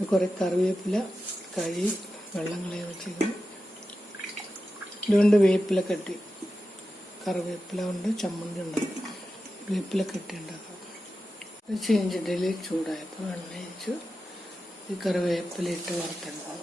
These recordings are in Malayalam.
കുറേ കറിവേപ്പില കഴി വെള്ളം കളയാൻ വെച്ചിരുന്നു. ഇതുകൊണ്ട് വേപ്പില കെട്ടി. കറിവേപ്പില കൊണ്ട് ചമ്മന്തി ഉണ്ടാക്കും. വേപ്പില കെട്ടി ഉണ്ടാക്കാം. ചേഞ്ചിട്ടില്ല ചൂടായപ്പോൾ എണ്ണ ഈ കറിവേപ്പില ഇട്ട് വറുത്തെടുക്കണം.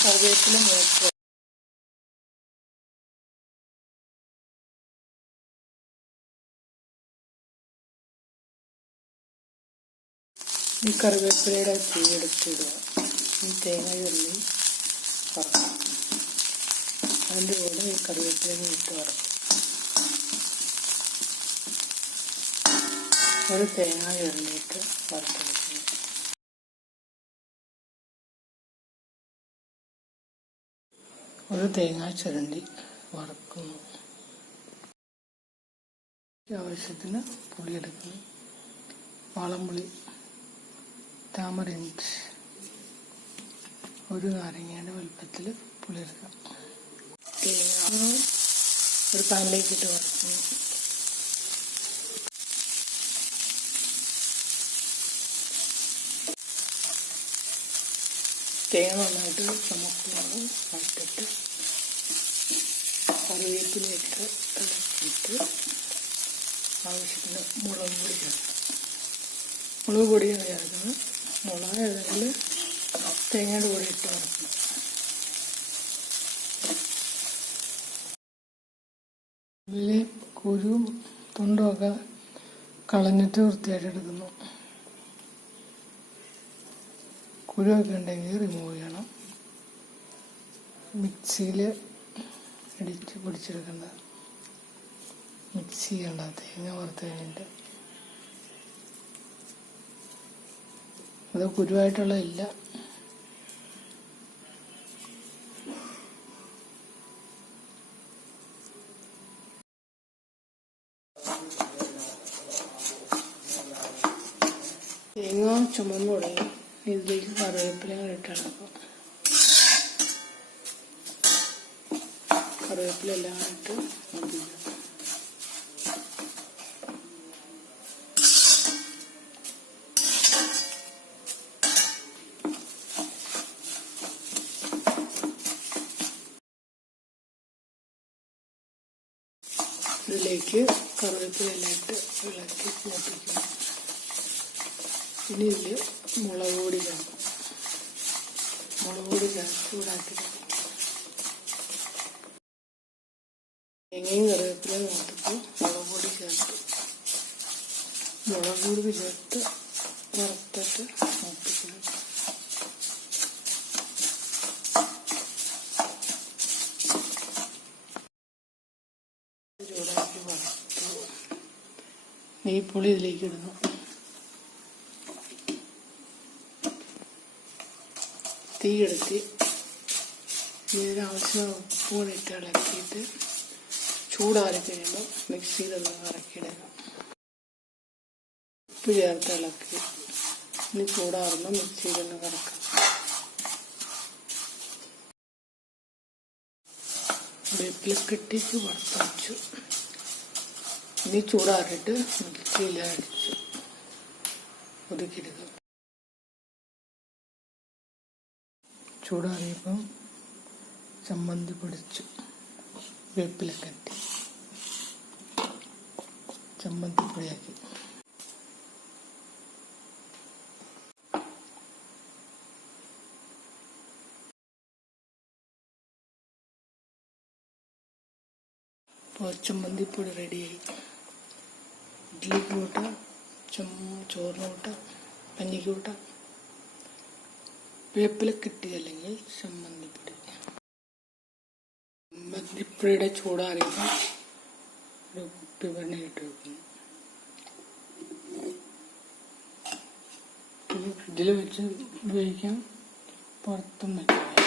കറിവേപ്പില മൂത്ത് ഈ കറിവേപ്പിലയുടെ തീ എടുത്തിടുക. ഈ തേങ്ങ ഉള്ളി വറക്കാം അതിന്റെ കൂടെ ഈ കറിവേപ്പില ഇട്ട് വറക്കും ഒരു തേങ്ങ ഉള്ളിയിട്ട് വറുത്തെടുക്കുന്നു ഒരു തേങ്ങ ചുരണ്ടി വറക്കുന്നു. ആവശ്യത്തിന് പുളിയെടുക്കുന്നു. വാളംപുളി താമരഞ്ച് ഒരു നാരങ്ങയുടെ വലുപ്പത്തിൽ പുളിയെടുക്കാം തേങ്ങ ഒരു പാനിലേക്ക് ഇട്ട് വറക്കുന്നു. തേങ്ങ നന്നായിട്ട് ചുമക്കുന്നു വറുത്തിട്ട് കറിവേപ്പിലയിട്ട് ഇളക്കിയിട്ട് ആവശ്യത്തിന് മുളക് പൊടി ചേർക്കാം മുളക് പൊടിയാണ് ചേർക്കുന്നത് മുളക് ഏതെങ്കിൽ തേങ്ങയുടെ കൂടെ ഇട്ട് വറക്കണം കുരു തൊണ്ടൊക്കെ കളഞ്ഞിട്ട് വൃത്തിയായിട്ട് എടുക്കുന്നു. കുരുവൊക്കെ ഉണ്ടെങ്കിൽ റിമൂവ് ചെയ്യണം. മിക്സിയിൽ ഇടിച്ച് പൊടിച്ചെടുക്കേണ്ട. മിക്സ് ചെയ്യേണ്ട. തേങ്ങ വറുത്ത് കഴിഞ്ഞിട്ട് അത് ഗുരുവായിട്ടുള്ള ഇല്ല. തേങ്ങ ചുമന്ന് തുടങ്ങി. ഇതിലേക്ക് കറിവേപ്പില ഇട്ടിളക്കും കറിവേപ്പില എല്ലാം ഇട്ട് ഇതിലേക്ക് കറിവേപ്പിലയിട്ട് ഇളക്കി മൂപ്പിക്കണം. ഇനി ഇതിൽ മുളക് പൊടി ചേർക്കും മുളക് പൊടി ചേർത്ത് ചൂടാക്കി തേങ്ങയും കറിവേപ്പില ചേർത്തപ്പോൾ മുളക് പൊടി ചേർത്ത്. മുളക് പൊടി ചേർത്ത് വറുത്തിട്ട് മൂപ്പിക്കണം ചൂടാക്കി വറുത്തു നെയ്പുളി ഇതിലേക്ക് ഇടുന്നു. തീ എടുത്ത് ഇതിന് ആവശ്യം ഉപ്പ് കൂടി ഇട്ട് ഇളക്കിയിട്ട് ചൂടാറി കഴിയുമ്പോൾ മിക്സിയിലൊന്ന് ഇറക്കിയിടുക ഉപ്പ് ചേർത്ത് ഇളക്കി. ഇനി ചൂടാറുമ്പോൾ മിക്സിയിലൊന്ന് കറക്കുക. വേപ്പിലൊക്കെ കെട്ടിച്ച് വറുത്തച്ചു ഇനി ചൂടാറിയിട്ട് മിക്സിയിൽ അടിച്ചു ഒതുക്കിയെടുക്കുക ചൂടാറിയപ്പം ചമ്മന്തി പൊടിച്ചു വേപ്പില കട്ടി ചമ്മന്തി പൊടിയാക്കി. ചമ്മന്തിപ്പൊടി റെഡിയായി ഇഡ്ഡലിക്ക് കൂട്ടാം ചോറിന് കൂട്ടാം കഞ്ഞിക്ക് കൂട്ടാം. വേപ്പില കിട്ടിയല്ലെങ്കിൽ ചമ്മന്തിപ്പൊടി? ചമ്മന്തിപ്പൊടിയുടെ ചൂടാറിയപ്പോൾ ഒരു കുപ്പി വെണ്ണ ഇട്ട് വെക്കുന്നു ഫ്രിഡ്ജിൽ വെച്ച് ഉപയോഗിക്കാം. പുറത്തും വെക്കാം.